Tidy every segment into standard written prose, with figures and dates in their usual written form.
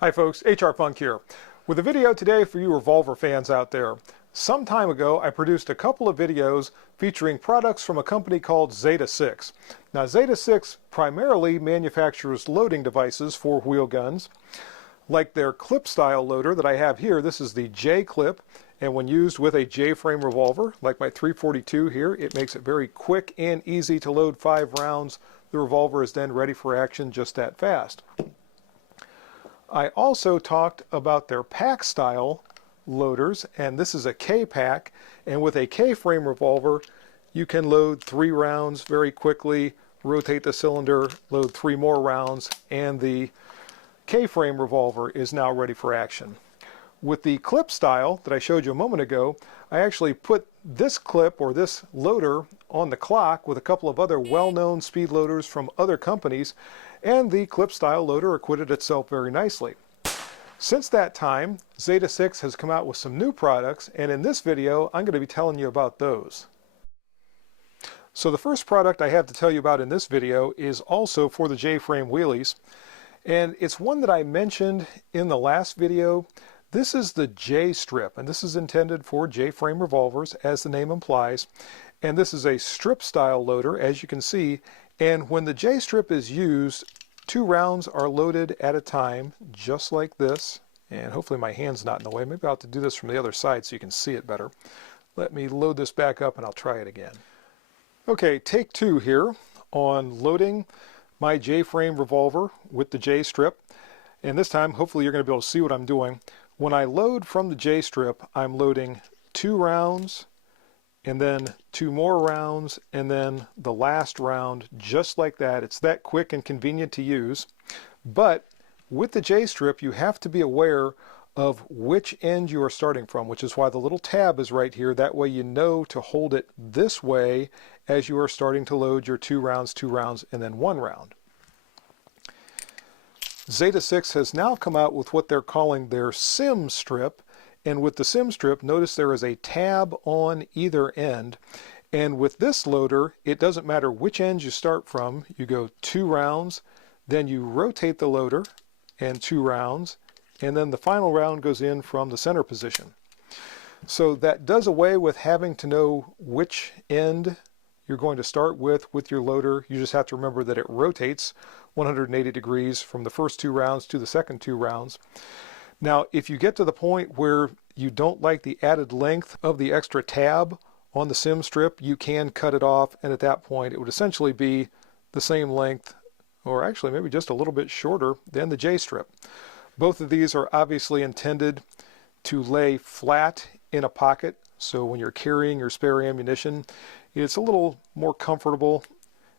Hi folks, HR Funk here, with a video today for you revolver fans out there. Some time ago I produced a couple of videos featuring products from a company called Zeta6. Now Zeta6 primarily manufactures loading devices for wheel guns, like their clip style loader that I have here. This is the J clip, and when used with a J frame revolver like my 342 here, it makes it very quick and easy to load 5 rounds. The revolver is then ready for action just that fast. I also talked about their pack style loaders, and this is a K pack, and with a K frame revolver you can load 3 rounds very quickly, rotate the cylinder, load 3 more rounds, and the K frame revolver is now ready for action. With the clip style that I showed you a moment ago, I actually put this clip or this loader on the clock with a couple of other well-known speed loaders from other companies, and the clip style loader acquitted itself very nicely. Since that time, Zeta6 has come out with some new products, and in this video I'm going to be telling you about those. So the first product I have to tell you about in this video is also for the J-frame wheelies, and it's one that I mentioned in the last video. This is the J-strip, and this is intended for J-frame revolvers, as the name implies. And this is a strip style loader, as you can see, and when the J-strip is used, 2 rounds are loaded at a time, just like this. And hopefully my hand's not in the way. Maybe I'll have to do this from the other side so you can see it better. Let me load this back up and I'll try it again. Okay, take 2 here on loading my J-frame revolver with the J-strip. And this time, hopefully you're going to be able to see what I'm doing. When I load from the J-strip, I'm loading 2 rounds, and then 2 more rounds, and then the last round, just like that. It's that quick and convenient to use. But with the J-strip, you have to be aware of which end you are starting from, which is why the little tab is right here. That way you know to hold it this way as you are starting to load your 2 rounds, and then 1 round. Zeta6 has now come out with what they're calling their sim strip, and with the sim strip, notice there is a tab on either end, and with this loader it doesn't matter which end you start from. You go 2 rounds, then you rotate the loader and 2 rounds, and then the final round goes in from the center position. So that does away with having to know which end you're going to start with your loader. You just have to remember that it rotates 180 degrees from the first 2 rounds to the second 2 rounds. Now, if you get to the point where you don't like the added length of the extra tab on the sim strip, you can cut it off, and at that point it would essentially be the same length, or actually maybe just a little bit shorter than the J strip. Both of these are obviously intended to lay flat in a pocket, so when you're carrying your spare ammunition, it's a little more comfortable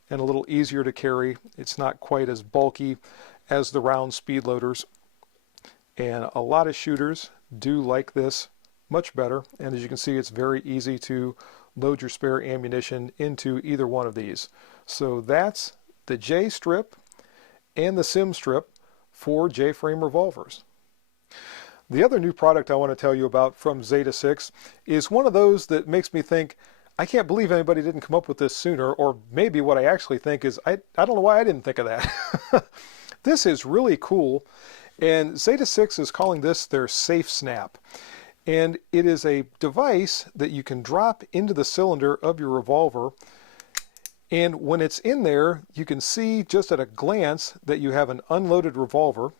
and a little easier to carry. It's not quite as bulky as the round speed loaders, and a lot of shooters do like this much better, and as you can see, it's very easy to load your spare ammunition into either one of these. So that's the J strip and the sim strip for J-frame revolvers. The other new product I want to tell you about from Zeta6 is one of those that makes me think, I can't believe anybody didn't come up with this sooner, or maybe what I actually think is, I don't know why I didn't think of that. This is really cool, and Zeta6 is calling this their Safe Snap. And it is a device that you can drop into the cylinder of your revolver, and when it's in there, you can see just at a glance that you have an unloaded revolver,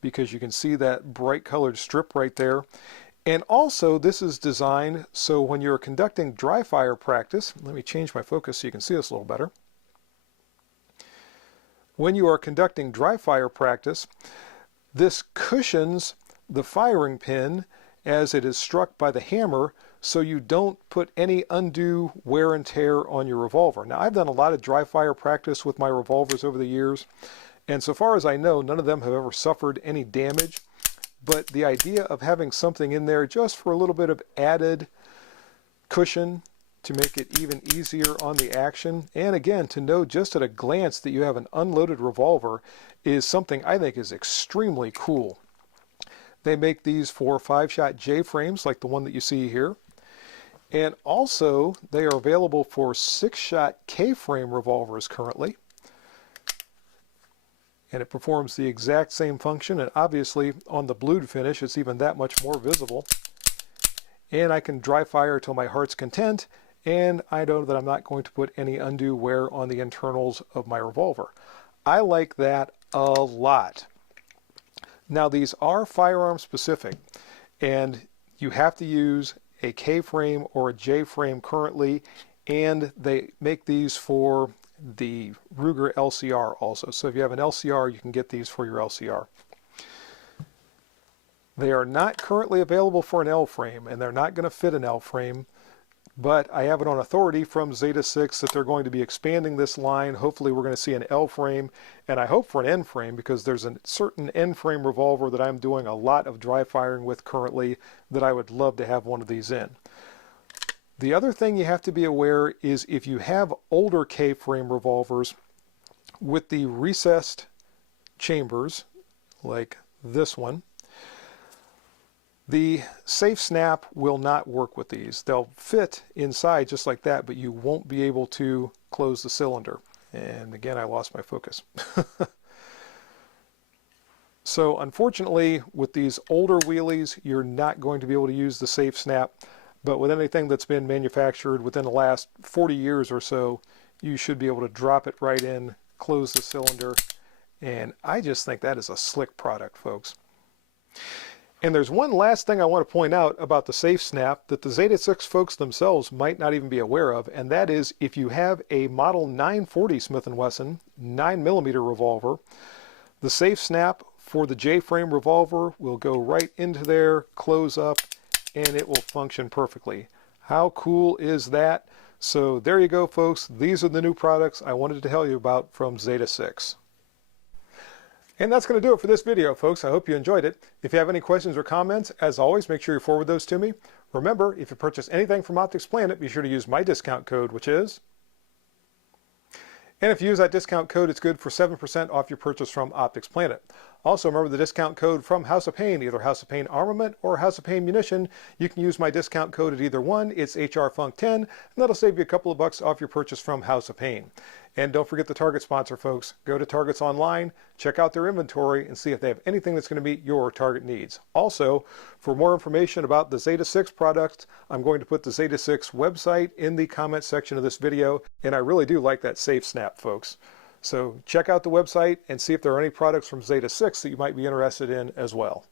because you can see that bright colored strip right there. And also, this is designed so when you're conducting dry fire practice, let me change my focus so you can see this a little better. When you are conducting dry fire practice, this cushions the firing pin as it is struck by the hammer, so you don't put any undue wear and tear on your revolver. Now, I've done a lot of dry fire practice with my revolvers over the years, and so far as I know, none of them have ever suffered any damage. But the idea of having something in there just for a little bit of added cushion to make it even easier on the action, and again, to know just at a glance that you have an unloaded revolver, is something I think is extremely cool. They make these for 5-shot J-frames like the one that you see here, and also they are available for 6-shot K-frame revolvers currently. and it performs the exact same function, and obviously on the blued finish it's even that much more visible. And I can dry fire till my heart's content, and I know that I'm not going to put any undue wear on the internals of my revolver. I like that a lot. Now these are firearm specific, and you have to use a K frame or a J frame currently, and they make these for the Ruger LCR also. So if you have an LCR, you can get these for your LCR. They are not currently available for an L frame, and they're not going to fit an L frame, but I have it on authority from Zeta6 that they're going to be expanding this line. Hopefully we're going to see an L frame, and I hope for an N frame, because there's a certain N frame revolver that I'm doing a lot of dry firing with currently that I would love to have one of these in. The other thing you have to be aware is if you have older K frame revolvers with the recessed chambers, like this one, the safe snap will not work with these. They'll fit inside just like that, but you won't be able to close the cylinder. And again, I lost my focus. So unfortunately, with these older wheelies, you're not going to be able to use the safe snap. But with anything that's been manufactured within the last 40 years or so, you should be able to drop it right in, close the cylinder. And I just think that is a slick product, folks. And there's one last thing I want to point out about the safe snap that the Zeta6 folks themselves might not even be aware of, and that is if you have a model 940 Smith & Wesson 9mm revolver, the safe snap for the J-frame revolver will go right into there, close up, and it will function perfectly. How cool is that? So there you go, folks. These are the new products I wanted to tell you about from Zeta6. And that's going to do it for this video, folks. I hope you enjoyed it. If you have any questions or comments, as always, make sure you forward those to me. Remember, if you purchase anything from Optics Planet, be sure to use my discount code, which is... And if you use that discount code, it's good for 7% off your purchase from Optics Planet. Also, remember the discount code from House of Pain, either House of Pain Armament or House of Pain Munition. You can use my discount code at either one. It's HRFunk10, and that'll save you a couple of bucks off your purchase from House of Pain. And don't forget the Target sponsor, folks. Go to Target's online, check out their inventory, and see if they have anything that's going to meet your Target needs. Also, for more information about the Zeta6 products, I'm going to put the Zeta6 website in the comment section of this video, and I really do like that safe snap, folks. So check out the website and see if there are any products from Zeta6 that you might be interested in as well.